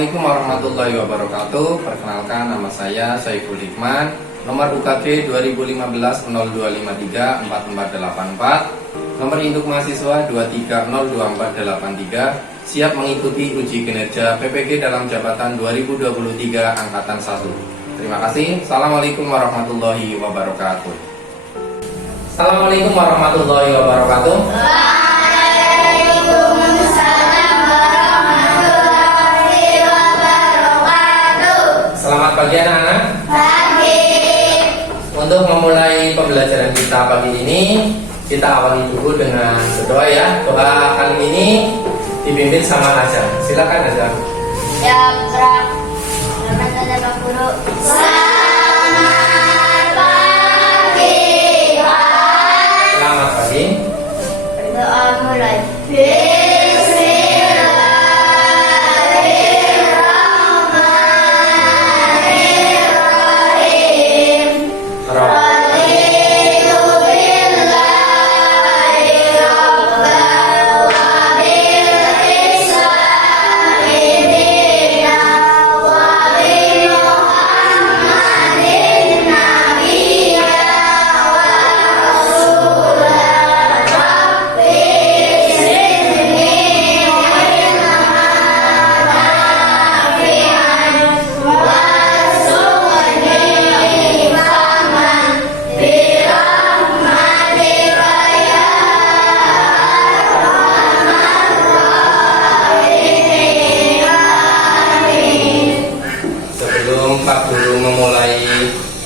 Assalamualaikum warahmatullahi wabarakatuh. Perkenalkan, nama saya Saiful Hikman. Nomor UKB 2015-0253-4484. Nomor induk mahasiswa 2302483. Siap mengikuti uji kinerja PPG dalam jabatan 2023 Angkatan 1. Terima kasih. Assalamualaikum warahmatullahi wabarakatuh. Assalamualaikum warahmatullahi wabarakatuh. Selamat pagi anak-anak. Pagi. Untuk memulai pembelajaran kita pagi ini, kita awali dulu dengan berdoa ya. Doa kali ini dipimpin sama Azam. Silakan Azam. Ya, gerak. Selamat pagi, Pak Guru. Selamat pagi. Selamat pagi. Berdoa mulai. Pak Guru memulai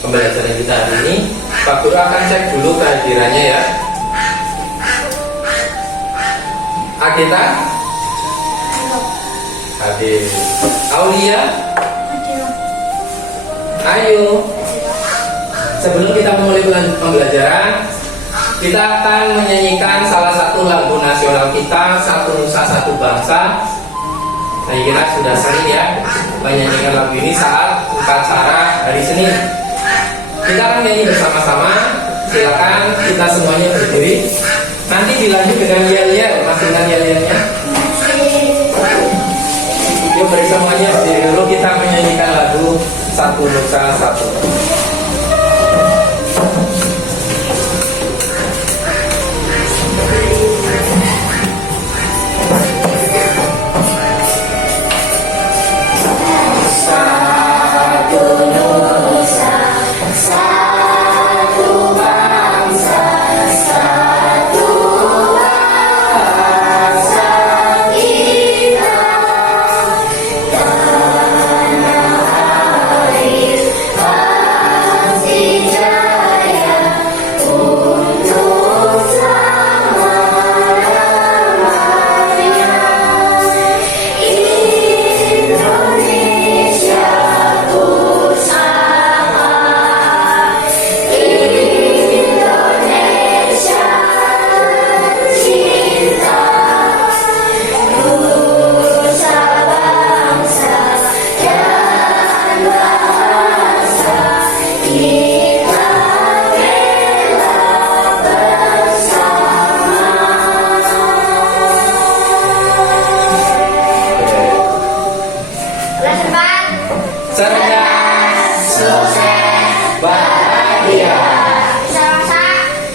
pembelajaran kita hari ini, Pak Guru akan cek dulu kehadirannya ya. Agita hadir. Aulia, ayo. Sebelum kita memulai pembelajaran, kita akan menyanyikan salah satu lagu nasional kita, Satu Nusa Satu Bangsa. Saya kira sudah sering ya menyanyikan lagu ini saat upacara hari Senin. Kita akan nyanyi bersama-sama. Silakan kita semuanya berdiri. Nanti dilanjut dengan yel-yel. Masih ingat yel-yelnya? Yuk beri semuanya berdiri dulu. Kita menyanyikan lagu Satu Nusa Satu.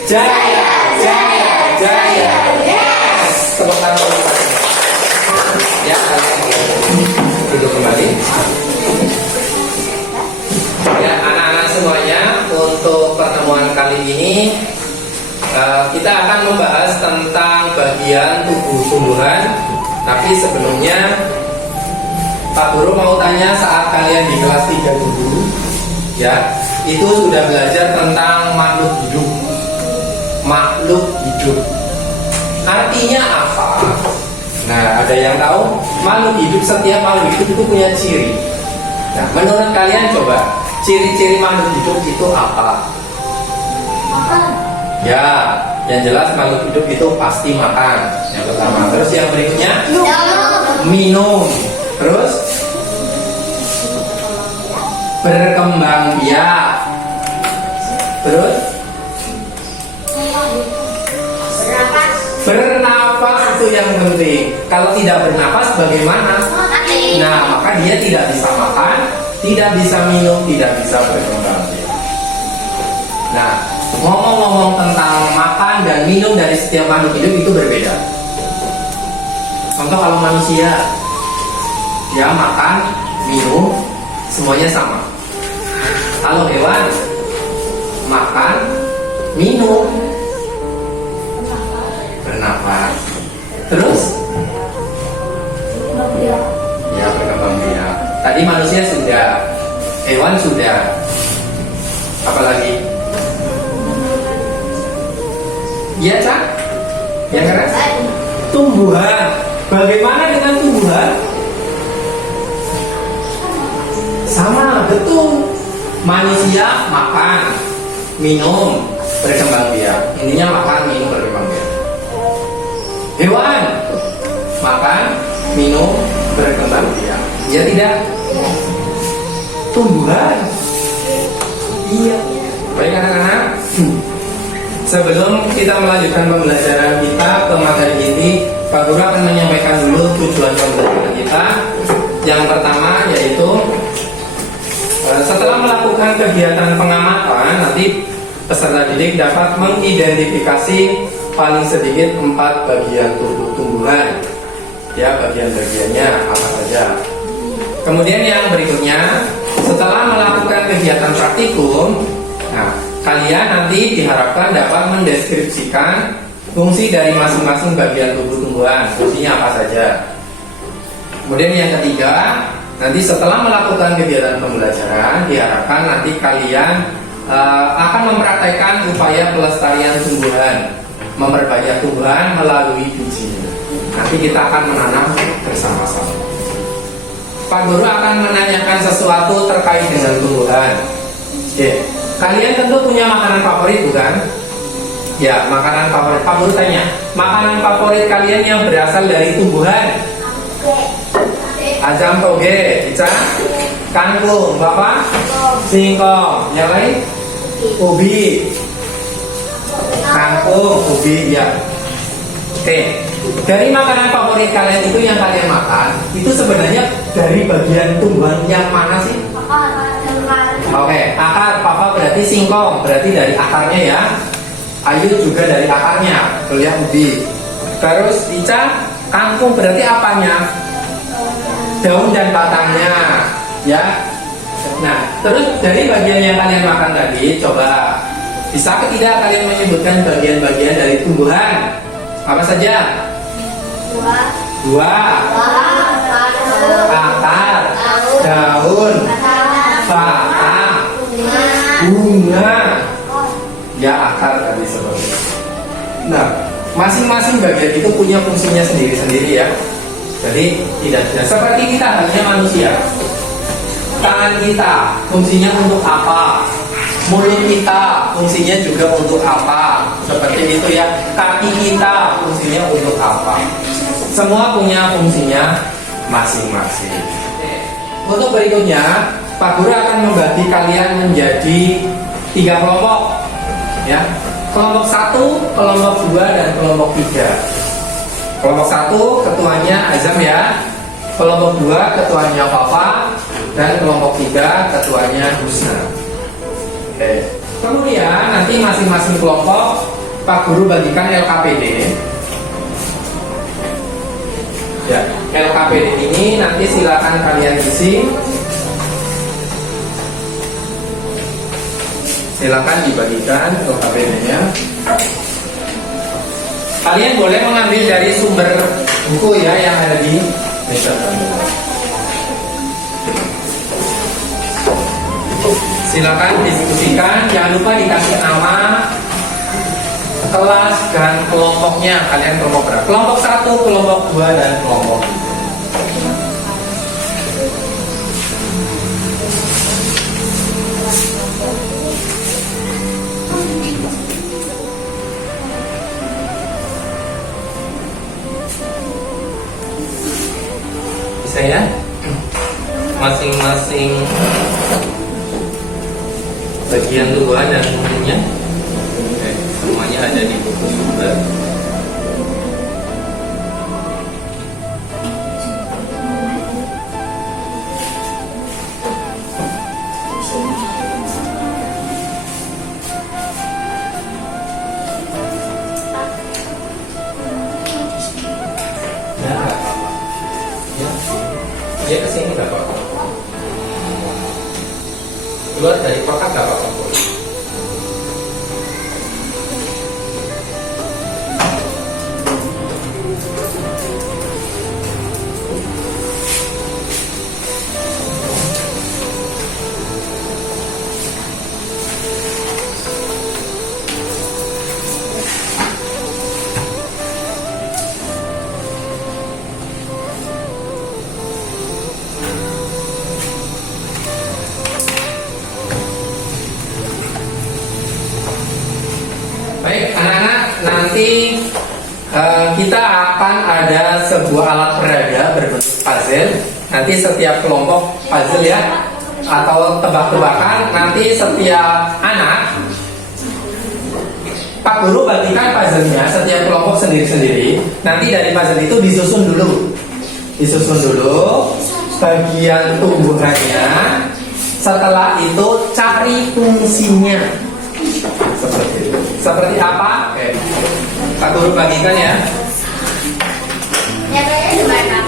Jaya, jaya, jaya, yes. Tepuk tangan. Ya, duduk kembali. Ya, anak-anak semuanya, untuk pertemuan kali ini kita akan membahas tentang bagian tubuh tumbuhan. Tapi sebelumnya Pak Guru mau tanya, saat kalian di kelas 3 dulu, ya, itu sudah belajar tentang makhluk hidup. Makhluk hidup artinya apa? Nah, ada yang tahu? Makhluk hidup, setiap makhluk hidup itu punya ciri. Nah, menurut kalian coba, ciri-ciri makhluk hidup itu apa? Makan. Ya, yang jelas makhluk hidup itu pasti makan. Yang pertama. Terus yang berikutnya? Minum. Terus? Berkembang biak. Terus? Bernafas itu yang penting. Kalau tidak bernafas bagaimana? Mati. Nah, maka dia tidak bisa makan, tidak bisa minum, tidak bisa berkembang biak. Nah, ngomong-ngomong tentang makan dan minum dari setiap makhluk hidup itu berbeda. Contoh kalau manusia, dia makan, minum, semuanya sama. Kalau hewan, makan, minum, bernapas, terus ya berkembang biak. Tadi manusia sudah, hewan sudah, apalagi? Iya, Cak? Yang keras? Tumbuhan. Bagaimana dengan tumbuhan? Sama, betul. Manusia makan, minum, berkembang biak. Intinya makan, minum, berkembang biak. Hewan makan, minum, berkembang biak. Iya tidak? Tumbuhan. Iya. Baik anak-anak. Sebelum kita melanjutkan pembelajaran kita ke materi inti, Pak Guru akan menyampaikan dulu tujuan pembelajaran kita. Yang pertama yaitu setelah melakukan kegiatan pengamatan, nanti peserta didik dapat mengidentifikasi paling sedikit 4 bagian tubuh tumbuhan. Ya, bagian-bagiannya apa saja. Kemudian yang berikutnya, setelah melakukan kegiatan praktikum, nah, kalian nanti diharapkan dapat mendeskripsikan fungsi dari masing-masing bagian tubuh tumbuhan. Fungsinya apa saja. Kemudian yang ketiga, nanti setelah melakukan kegiatan pembelajaran, diharapkan nanti kalian akan mempraktekkan upaya pelestarian tumbuhan, memperbanyak tumbuhan melalui bijinya. Nanti kita akan menanam bersama-sama. Pak Guru akan menanyakan sesuatu terkait dengan tumbuhan. Oke. Kalian tentu punya makanan favorit, bukan? Ya, makanan favorit. Pak Guru tanya, makanan favorit kalian yang berasal dari tumbuhan? Ajam toge, Ica, kangkung, Bapak, singkong, yang lain? Ubi, kangkung, ubi, ya. Oke, dari makanan favorit kalian itu yang kalian makan, itu sebenarnya dari bagian tumbuhan yang mana sih? Oke, akar, Papa berarti singkong, berarti dari akarnya ya. Ayu juga dari akarnya, kuliah ubi. Terus Ica, kangkung berarti apanya? Daun dan batangnya, ya. Nah, terus dari bagian yang kalian makan tadi, coba bisa tidak kalian menyebutkan bagian-bagian dari tumbuhan? Apa saja? Dua. Akar, daun, batang, bunga. Ya, akar tadi seperti itu. Nah, masing-masing bagian itu punya fungsinya sendiri-sendiri ya. Jadi tidak seperti kita halnya manusia. Tangan kita fungsinya untuk apa? Mulut kita fungsinya juga untuk apa? Seperti itu ya. Kaki kita fungsinya untuk apa? Semua punya fungsinya masing-masing. Untuk berikutnya, Pak Guru akan membagi kalian menjadi 3 kelompok, ya. Kelompok 1, kelompok 2, dan kelompok 3. Kelompok 1 ketuanya Azam ya. Kelompok 2 ketuanya Papa, dan kelompok 3 ketuanya Husna. Oke. Kemudian nanti masing-masing kelompok Pak Guru bagikan LKPD. Ya, LKPD ini nanti silakan kalian isi. Silakan dibagikan LKPD-nya. Kalian boleh mengambil dari sumber buku ya yang ada di meja kalian. Silakan diskusikan. Jangan lupa dikasih nama, kelas, dan kelompoknya. Kalian kelompok berapa? Kelompok 1, kelompok 2, dan kelompok 3. Bisa ya? Masing-masing bagian tumbuhan dan fungsinya. Oke, semuanya ada di buku sumber. dia kesini nggak apa-apa. Keluar dari kotak nggak apa-apa. Baik, anak-anak, nanti kita akan ada sebuah alat peraga berbentuk puzzle. Nanti setiap kelompok puzzle ya, atau tebak-tebakan. Nanti setiap anak, Pak Guru bagikan puzzle-nya setiap kelompok sendiri-sendiri. Nanti dari puzzle itu disusun dulu bagian tumbuhannya. Setelah itu cari fungsinya. Seperti itu. Seperti apa? Oke. Pak Guru bagikan ya. Ya kayaknya gimana?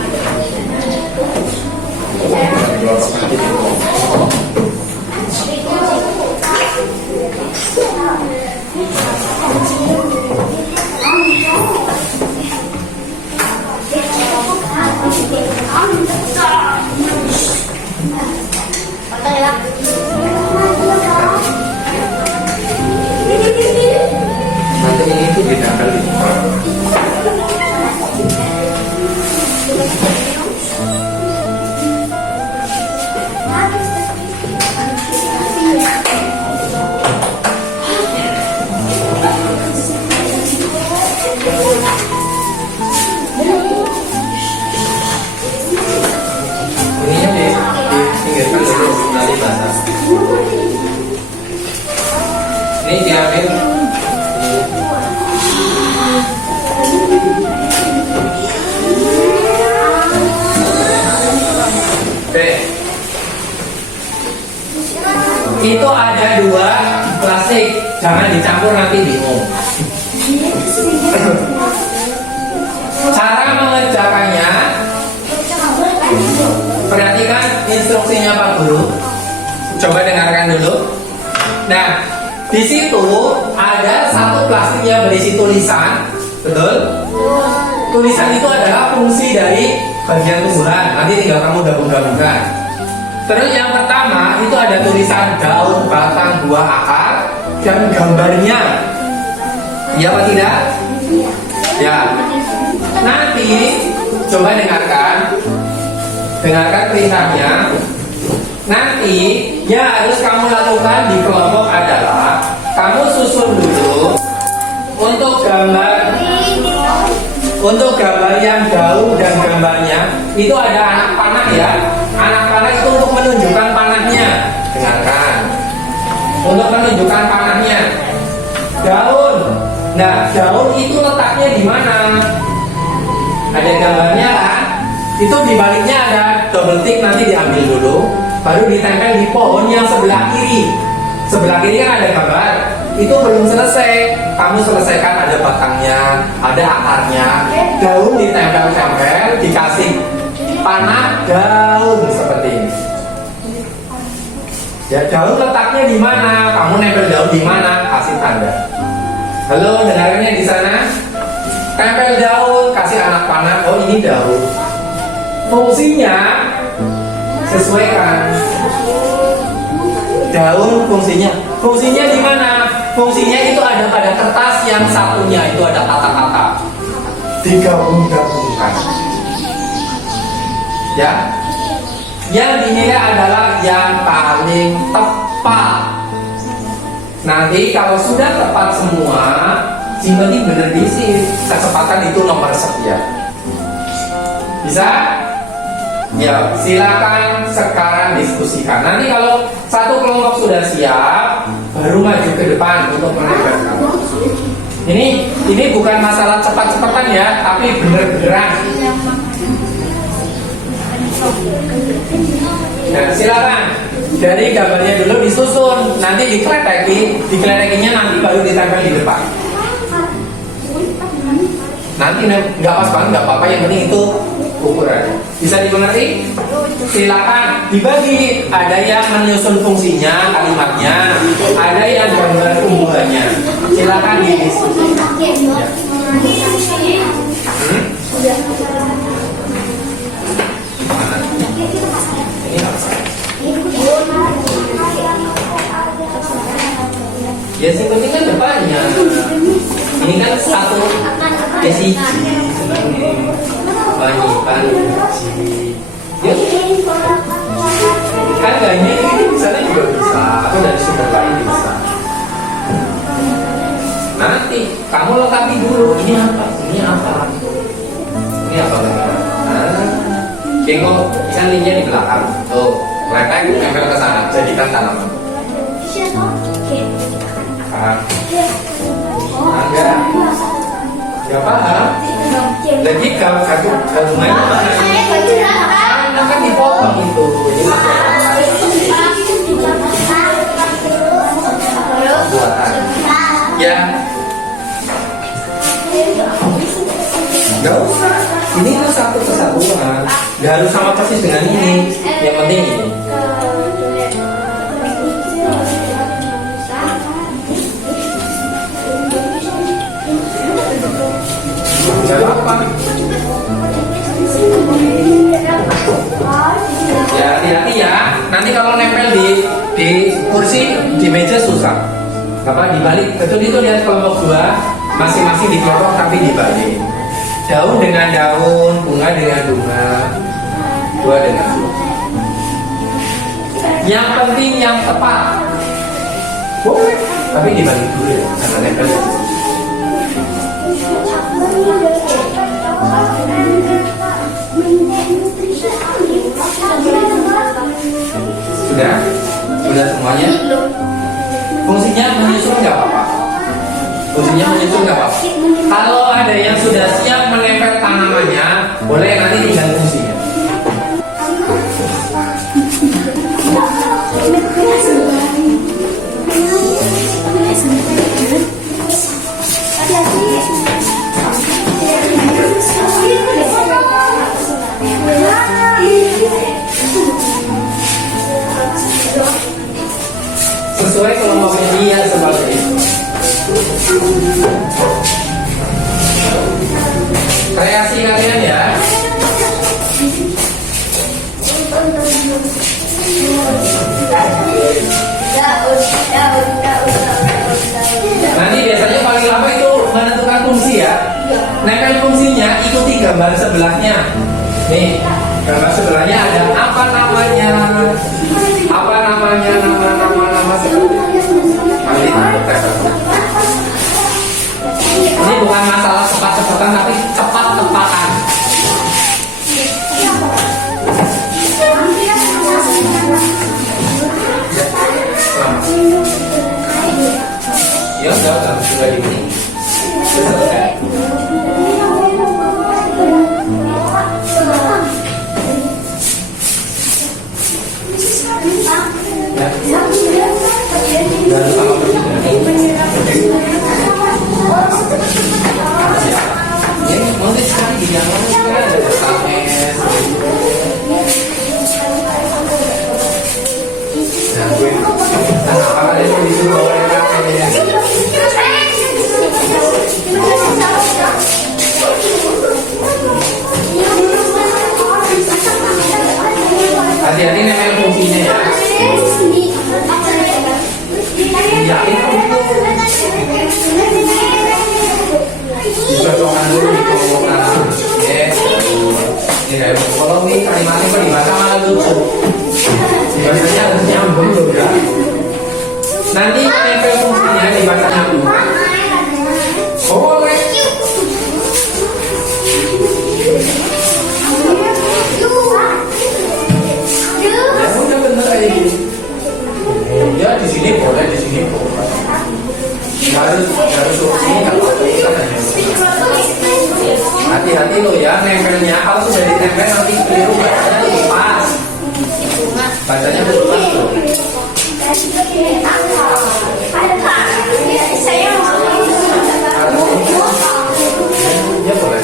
Oke ya. Nanti ini tuh ditempel di ininya dipinggirkan dulu nanti basah. Ini diambil. Oke. Itu ada 2 plastik, jangan dicampur nanti bingung. Cara mengerjakannya, perhatikan instruksinya Pak Guru. Coba dengarkan dulu. Nah, di situ ada 1 plastik yang berisi tulisan, betul? Tulisan itu adalah fungsi dari bagian tumbuhan. Nanti tinggal kamu gabung-gabungkan. Terus yang pertama itu ada tulisan daun, batang, buah, akar, dan gambarnya. Iya apa tidak? Ya. Nanti coba dengarkan perintahnya. Nanti yang harus kamu lakukan di kelompok adalah kamu susun dulu untuk gambar yang daun dan gambarnya itu ada anak panah ya. Anak panah itu untuk menunjukkan panahnya. Dengarkan. Untuk menunjukkan panahnya. Daun. Nah, daun itu letaknya di mana? Ada gambarnya kan? Itu di baliknya ada double tick, nanti diambil dulu, baru ditempel di pohon yang sebelah kiri. Sebelah kiri kan ada gambar. Itu belum selesai. Kamu selesaikan ada batangnya, ada akarnya. Daun ditempel-tempel, dikasih panah daun seperti ini. Ya, daun letaknya di mana? Kamu nempel daun di mana? Kasih tanda. Halo, dengarnya di sana. Tempel daun, kasih anak panah. Oh, ini daun. Fungsinya sesuaikan. Daun fungsinya di mana? Fungsinya itu ada pada kertas yang satunya itu ada kata-kata. Digabung-gabungkan. Ya. Yang dinilai adalah yang paling tepat. Nanti kalau sudah tepat semua, simpen bener diisi. Kecepatan itu nomor sekian. Bisa? Ya, silakan sekarang diskusikan. Nanti kalau satu kelompok sudah siap, baru maju ke depan untuk menempelkan. Ini bukan masalah cepat-cepatan ya, tapi bener-beneran. Nah, silakan. Dari gambarnya dulu disusun, nanti dikeletekinya nanti baru ditempel di depan. Nanti nggak pas banget, nggak apa-apa. Yang penting itu ukurannya. Bisa dimengerti? Silakan dibagi. Ada yang menyusun fungsinya, kalimatnya, ada yang gambar tumbuhannya. Silakan didiskusi. Ya. Ini apa? Ya sih penting kan depannya. Ini kan satu siji sebenarnya. Banyikan siji. Ya. Kan banyak ini misalnya juga bisa. Atau dari sumber lain bisa. Nanti kamu lengkapi dulu. Ini apa? Ini apa? Ini apa namanya? Kengko, bisa linknya di belakang. Tuh, lepek nempel ke sana. Jadikan tanaman. Enggak paham. Lagi kalau gabungan kan dipotong itu. Buatan. Ya. Gak usah. Ini kan satu kesatuan. Gak harus sama persis dengan ini. Yang penting ini. Gak apa. Ya hati-hati ya. Nanti kalau nempel di kursi di meja susah. Apa dibalik? Betul itu lihat kelompok 2 masing-masing dipotong tapi dibalik. Daun dengan daun, bunga dengan bunga, buah dengan buah. Yang penting yang tepat. Boleh, tapi dibalik dulu ya, karena nempel. Sudah? Sudah semuanya? Fungsinya menyusun nggak apa-apa. Fungsinya menyusun nggak apa-apa. Kalau ada yang sudah siap menempel tanamannya, boleh nanti tinggal fungsinya. Sesuai kelompoknya dia seperti itu. Kreasi kalian ya. Nanti biasanya paling lama itu menentukan fungsi ya. Nempel fungsinya ikuti gambar sebelahnya. Nih, gambar sebelahnya ada apa namanya? Apa namanya? Nama ini bukan masalah cepat-cepatan tapi cepat-tepatan. Ya udah sudah ini. Selesai. Dan sama ya, mungkin sekali di yang lain kan ada sames. Nah, gue apa ada yang disuruh oleh kakeknya? Hati-hati nempel fungsinya ya. Yakin dicocokkan dulu di permukaan. Yes. Ya, kalau ini kalimatnya kok dibaca malah lucu. Dibacanya harus nyambung loh ya. Nanti nempel fungsinya dibaca nyambung. Boleh. Ya udah bener kayak gini. Ya di sini boleh, di sini boleh. Harus ini kalau hati-hati lo ya nempelnya. Kalau sudah ditempel nanti keliru bacanya lebih pas. Bacanya lebih pas loh. Ya boleh.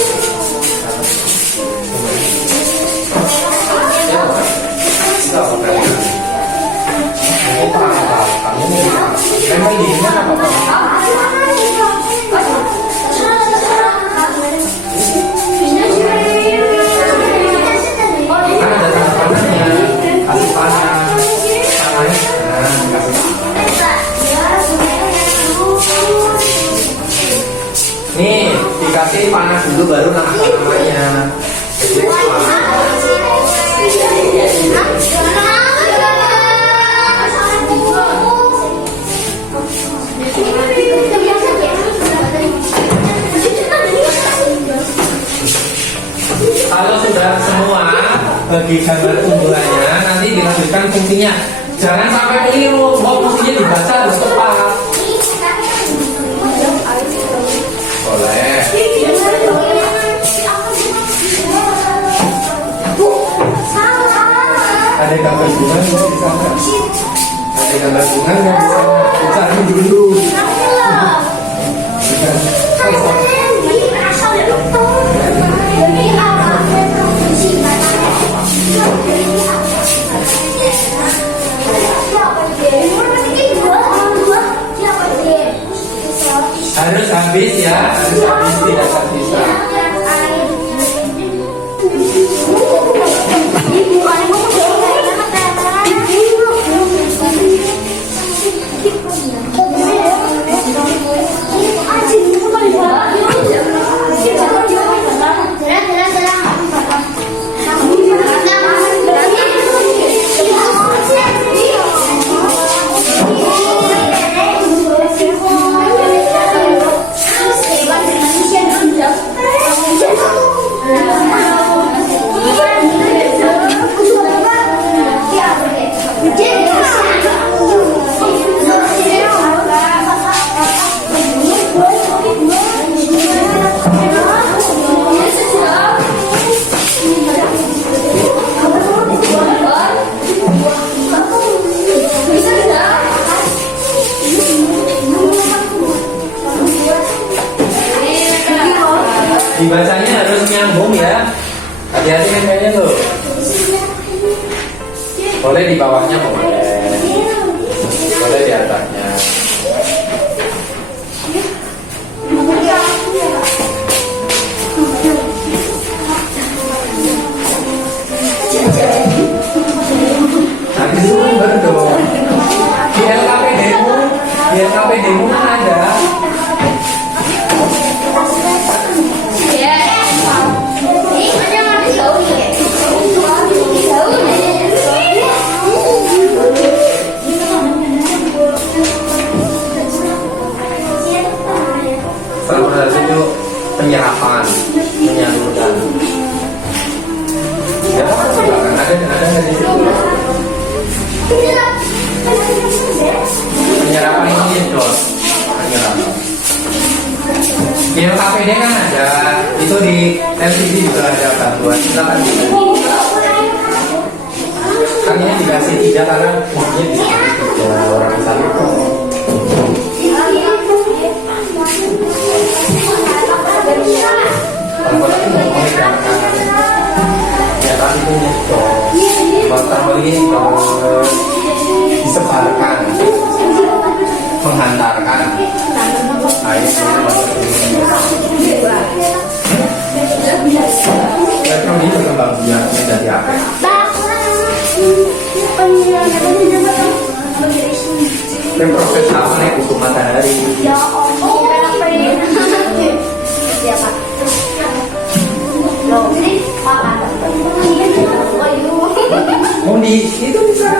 dikasih panah dulu baru nama-namanya. Jadi, kalau sudah semua bagi gambar tumbuhannya, nanti dilanjutkan fungsinya. Jangan sampai keliru, mau fungsinya dibaca harus tepat. Boleh. Ada gambar bunga yang bisa nggak? Ada gambar bunga yang bisa cari dulu. Harus habis ya, harus habis, tidak tersisa. Dibacanya harus nyambung ya. Hati-hati nempelnya tuh. Boleh di bawahnya boleh. Boleh di atasnya. Nanti sumber dong. Di LKPD-mu kan ada. Saluran itu penyerapan, penyaluran. Ya, ada di situ. Penyerapan ini dot, penyerapan. Di LKPD kan ada, itu di LCD juga ada bantuan. Silakan. Kan ini dikasih 3 karena fungsinya bisa orang salur. Kalau itu mau menegakkan ya tadi itu nyetok pertama ini disebarkan menghantarkan ini berkembang biak menjadi apa? Ini proses apa nih untuk matahari? Siapa? Oh di itu bisa.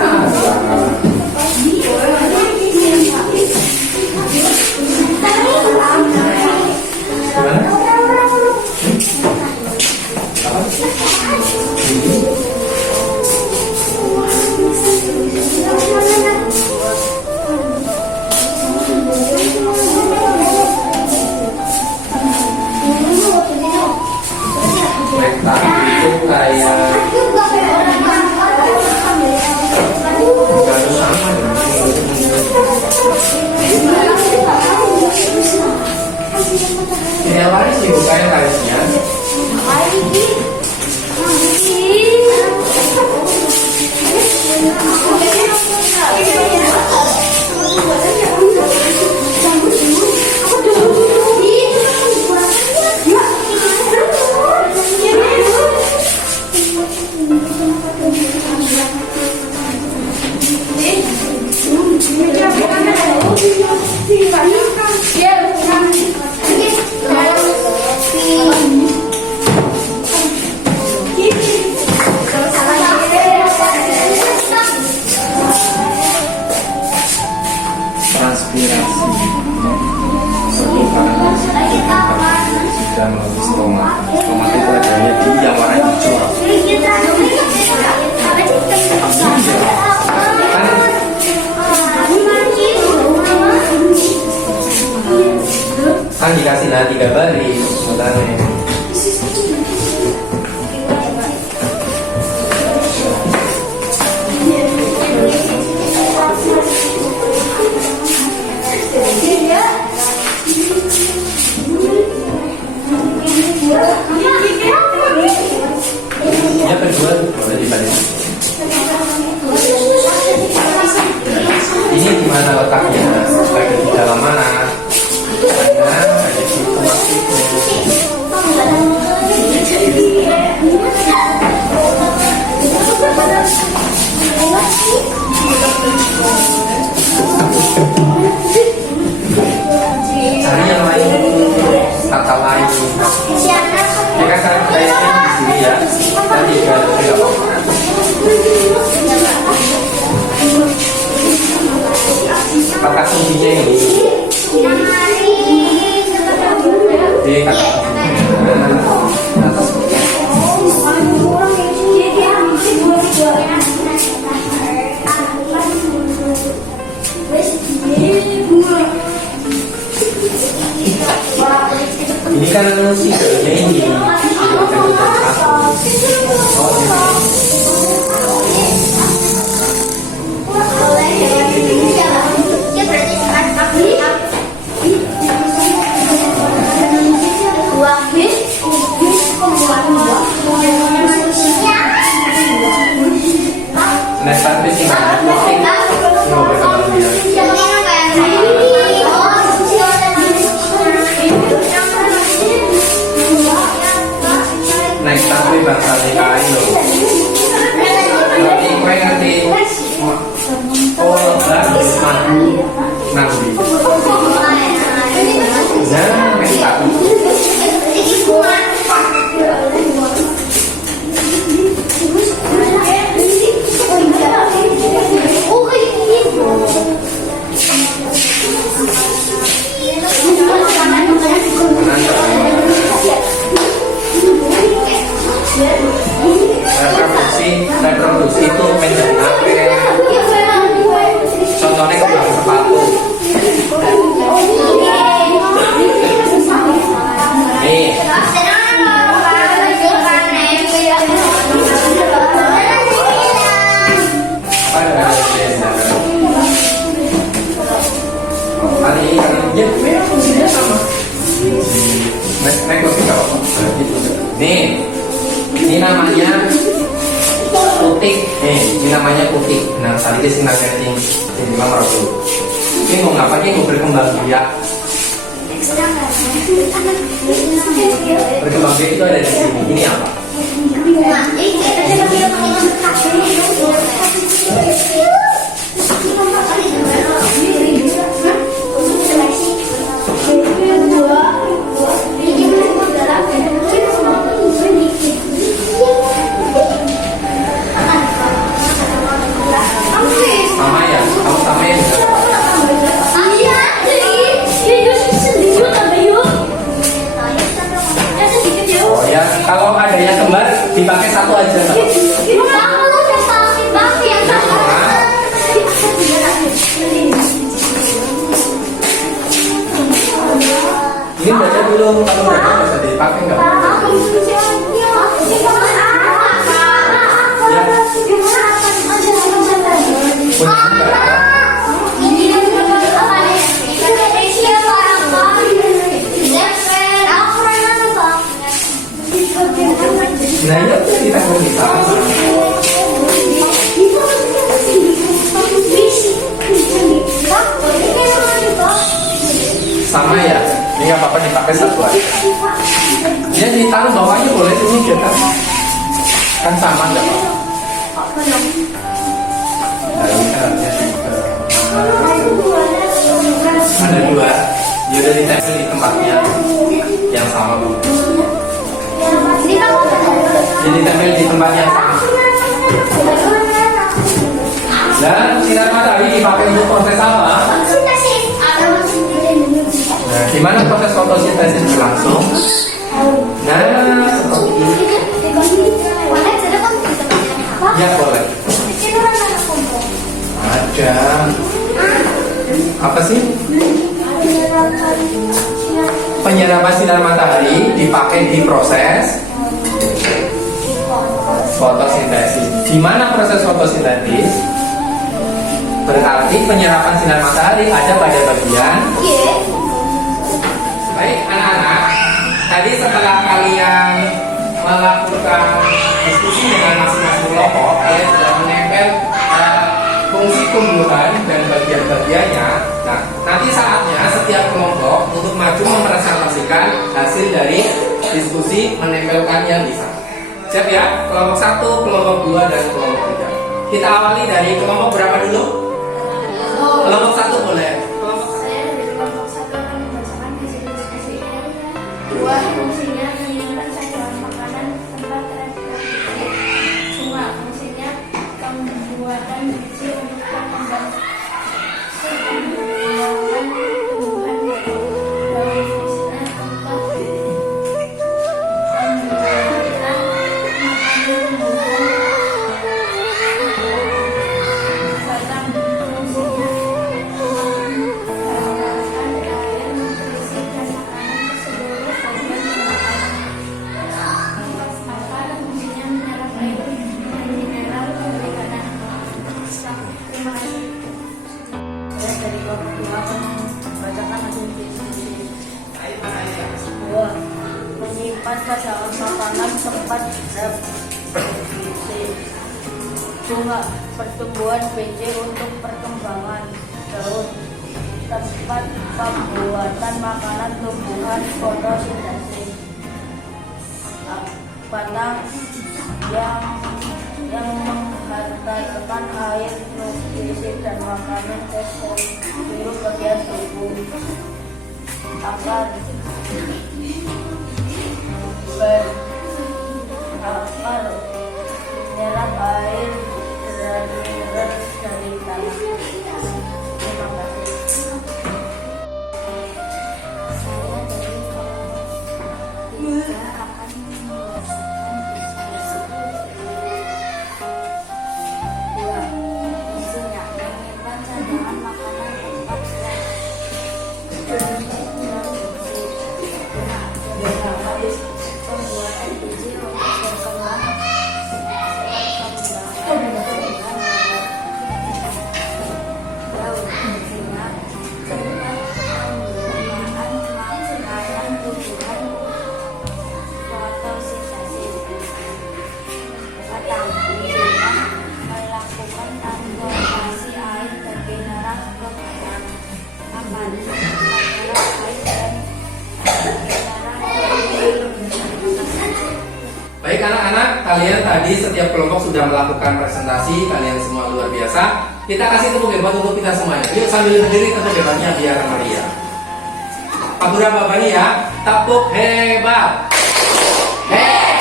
dan menuju stomata. Stomata itu adanya di yang warna hijau. Kan dikasih lah 3 baris, makanya. Yang kedua boleh dibalik. Ini gimana letaknya? Ada di dalam mana? Ada di situ cari yang lain, kata lain. Ya kan saya kayaknya di sini ya. Tadi tidak apa-apa. Kata kuncinya ini. Di kata ini kan si ini. Next time di sini. Next tapi bakal nikahin loh. Nanti gue ngerti. Oh, bagus nanti. Nah, next tapi. Reproduksi itu menjadi contohnya kembang sepatu. Nih. Kali ini sama. Nih, ini namanya putik. Ini namanya putik. Nah, tadi dia sinar kencing. Ini memang rasul. Ini mau ngapa? Ini mau berkembang biak. Berkembang biak itu ada di sini. Ini apa? Sama ya, kamu samain enggak? Oh ya, kalau ada yang kembar dipakai satu aja. Ini baca dulu, kalau baca bisa dipakai nggak? Nah, ya kita bisa. Sama ya, ini nggak apa-apa dipakai satu aja. Ya ditaruh bawahnya boleh ini kita kan sama nggak apa-apa. Ada dua, dia udah ditempel di tempatnya yang sama bu. Jadi tempel di tempat yang sama. Dan sinar matahari dipakai untuk proses apa? Nah, di mana proses fotosintesis berlangsung? penyerapan sinar matahari dipakai di proses fotosintesis. Di mana proses fotosintesis? Berarti penyerapan sinar matahari ada pada bagian. Baik anak-anak, tadi setelah kalian melakukan diskusi dengan masing-masing kelompok, kalian sudah menempel fungsi tumbuhan dan bagian-bagiannya. Nah, nanti saatnya setiap kelompok untuk maju mempresentasikan hasil dari diskusi menempelkan yang bisa. Siap ya? Kelompok 1, kelompok 2, dan kelompok 3. Kita awali dari kelompok berapa dulu? Kelompok 1 boleh. Saya dari kelompok 1 akan membacakan hasil diskusi. 2. Fungsinya menyiapkan sayuran makanan tempat reproduksi. Cuma fungsinya pembuatan biji untuk perkembangan tumbuhan daun. Fungsinya tempat pembuatan makanan tumbuhan. Batang fungsinya mengantarkan air, nutrisi, dan makanan ke seluruh bagian tumbuhan. Akar fungsinya menyerap air dan mineral memberikan nafas. Terima kasih. Saya dari kelompok 2 akan membacakan hasil diskusi. 2. Menyimpan cadangan makanan tempat reproduksi. 2. Pertumbuhan biji untuk perkembangan daun. Tempat pembuatan makanan tumbuhan fotosintesis. Batang yang menghantarkan air, nutrisi, dan makanan ke seluruh bagian tubuh. Akar menyerap air dan mineral dari tanah. Terima kasih. Saya dari kelompok 3 akan membacakan diskusi. 2. Fungsinya menyimpan cadangan makanan tempat reproduksi. Pembuatan biji untuk berkembang. Daun fungsinya tempat penerimaan makanan tumbuhan fotosintesis. Batang fungsinya melakukan transportasi air dan mineral ke batang. Akar menyerap air dan mineral Baik anak-anak, kalian tadi setiap kelompok sudah melakukan presentasi, kalian semua luar biasa. Kita kasih tepuk hebat untuk kita semuanya. Yuk sambil berdiri tepuk hebatnya biar meriah. Pak Guru Bapak ini ya, tepuk hebat. Hebat.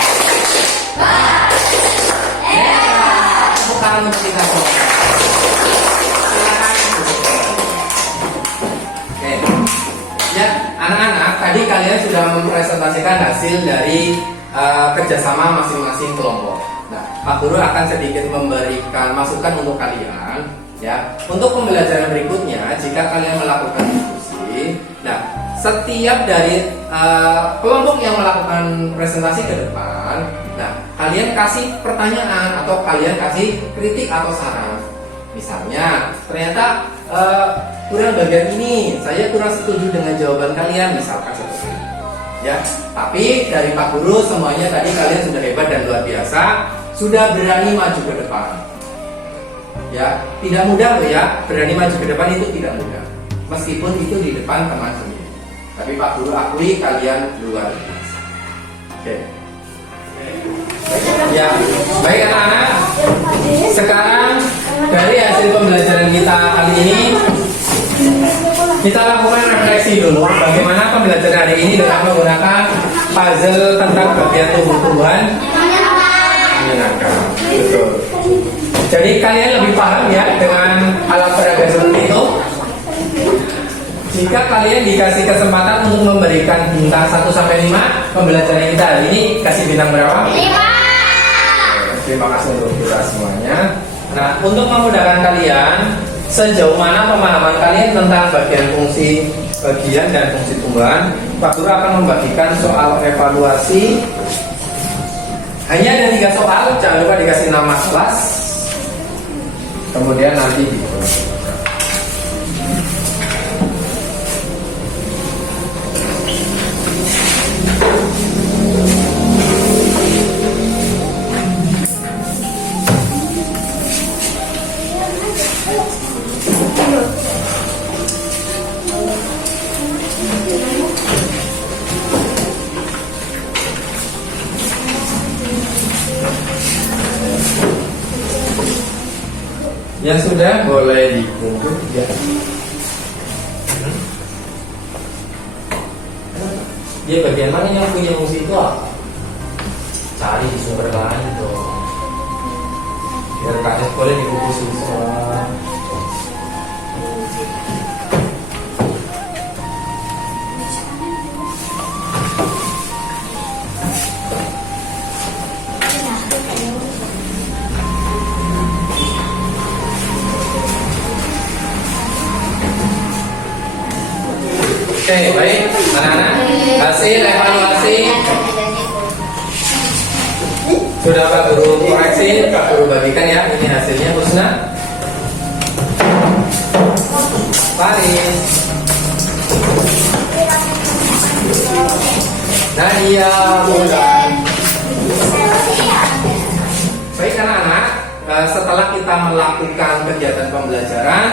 Tepuk tangan untuk kita semua. Oke. Ya, anak-anak, tadi kalian sudah mempresentasikan hasil dari kerjasama masing-masing kelompok. Nah, Pak Guru akan sedikit memberikan masukan untuk kalian, ya. Untuk pembelajaran berikutnya, jika kalian melakukan diskusi, nah, setiap dari kelompok yang melakukan presentasi ke depan, nah, kalian kasih pertanyaan atau kalian kasih kritik atau saran. Misalnya, ternyata kurang bagian ini, saya kurang setuju dengan jawaban kalian, misalkan seperti itu. Ya, tapi dari Pak Guru semuanya tadi kalian sudah hebat dan luar biasa, sudah berani maju ke depan. Ya, tidak mudah loh ya, berani maju ke depan itu tidak mudah. Meskipun itu di depan teman sendiri. Tapi Pak Guru akui kalian luar biasa. Oke. Ya, baik anak-anak. Sekarang dari hasil pembelajaran kita kali ini, kita lakukan refleksi dulu bagaimana pembelajaran hari ini dengan menggunakan puzzle tentang bagian tubuh-tubuhan menyenangkan. Betul. Jadi kalian lebih paham ya dengan alat peraga seperti itu. Jika kalian dikasih kesempatan untuk memberikan bintang 1 sampai 5, pembelajaran kita hari ini kasih bintang berapa? 5. Terima kasih untuk kita semuanya. Nah, untuk memudahkan kalian, sejauh mana pemahaman kalian tentang bagian fungsi bagian dan fungsi tumbuhan, Pak Guru akan membagikan soal evaluasi. Hanya ada 3 soal, jangan lupa dikasih nama kelas. Kemudian nanti yang sudah boleh dikumpul ya. Dia bagian mana yang punya fungsi itu? Cari di sumber lain dong. Biar KS boleh dikumpul semua. Oke, baik anak-anak, hasil evaluasi sudah Pak Guru koreksi, Pak Guru bagikan ya. Ini hasilnya Husna, Faris, Nadia, Bulan. Baik anak-anak, setelah kita melakukan kegiatan pembelajaran,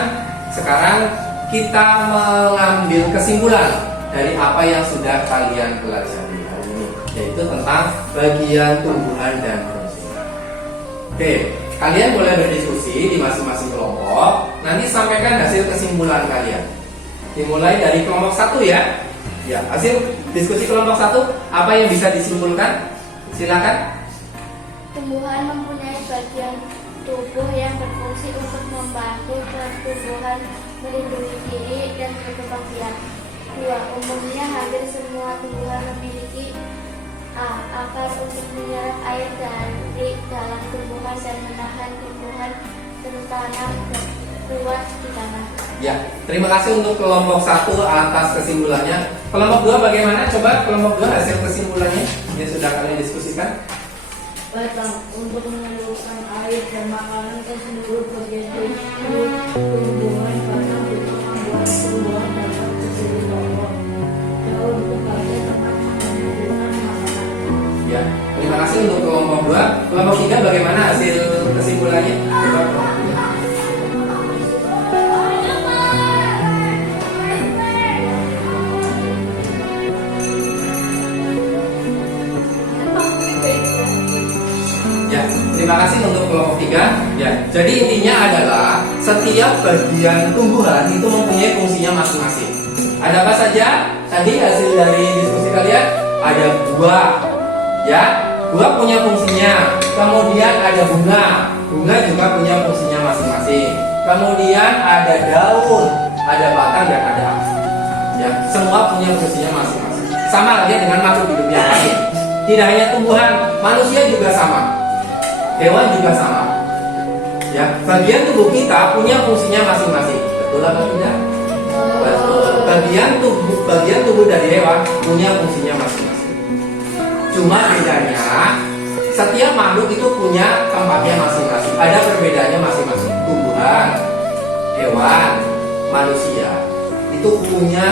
sekarang kita mengambil kesimpulan dari apa yang sudah kalian pelajari hari ini, yaitu tentang bagian tumbuhan dan fungsi. Oke, kalian boleh berdiskusi di masing-masing kelompok. Nanti sampaikan hasil kesimpulan kalian. Dimulai dari kelompok 1 ya. Ya, hasil diskusi kelompok 1 apa yang bisa disimpulkan? Silakan. Tumbuhan mempunyai bagian tubuh yang berfungsi untuk membantu pertumbuhan, melindungi diri, dan berkembang biak. 2. Umumnya hampir semua tumbuhan memiliki akar untuk menyerap air dari dalam tumbuhan dan menahan tumbuhan tertanam kuat di tanah. Ya, terima kasih untuk kelompok 1 atas kesimpulannya. Kelompok 2 bagaimana? Coba kelompok 2 hasil kesimpulannya yang sudah kalian diskusikan. Batang untuk menyalurkan air dan makanan ke seluruh bagian tubuh tumbuhan. Batang untuk membuat tumbuhan dapat berdiri kokoh. Daun sebagai tempat mengumpulkan makanan. Ya, terima kasih untuk kelompok 2. Kelompok 3 bagaimana hasil kesimpulannya? Coba kelompok 3. Ya, terima kasih untuk kelompok 3. Ya, jadi intinya adalah setiap bagian tumbuhan itu mempunyai fungsinya masing-masing. Ada apa saja? Tadi hasil dari diskusi kalian ada buah. Ya, buah punya fungsinya. Kemudian ada bunga. Bunga juga punya fungsinya masing-masing. Kemudian ada daun, ada batang dan ada akar. Ya, semua punya fungsinya masing-masing. Sama halnya dengan makhluk hidup yang lain. Tidak hanya tumbuhan, manusia juga sama. Hewan juga sama. Ya, bagian tubuh kita punya fungsinya masing-masing. Betul apa tidak? Betul. Bagian tubuh dari hewan punya fungsinya masing-masing. Cuma bedanya setiap makhluk itu punya tempatnya masing-masing. Ada perbedaannya masing-masing. Tumbuhan, hewan, manusia itu punya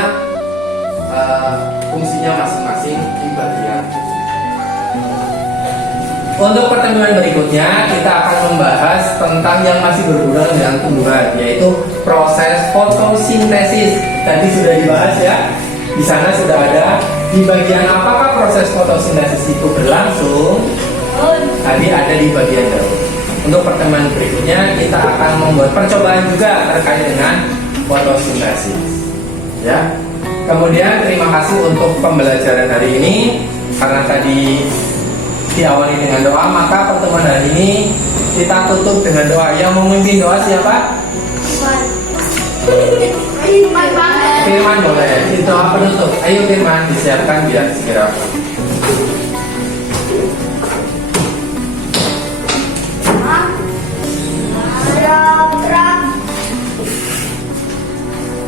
fungsinya masing-masing di bagian. Untuk pertemuan berikutnya kita akan membahas tentang yang masih berhubungan dengan tumbuhan, yaitu proses fotosintesis. Tadi sudah dibahas ya. Di sana sudah ada di bagian apakah proses fotosintesis itu berlangsung. Tadi ada di bagian daun. Untuk pertemuan berikutnya kita akan membuat percobaan juga terkait dengan fotosintesis. Ya. Kemudian terima kasih untuk pembelajaran hari ini. Karena tadi diawali dengan doa, maka pertemuan hari ini kita tutup dengan doa. Yang memimpin doa siapa? Firman boleh. Itu doa penutup. Ayo Firman, disiapkan biar segera.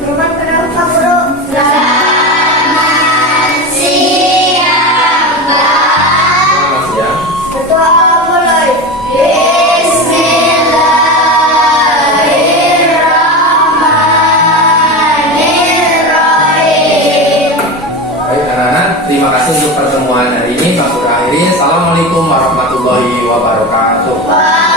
Firman kenapa, Bro? anak-anak, terima kasih untuk pertemuan hari ini. Bang Guru akhiri. Assalamualaikum warahmatullahi wabarakatuh.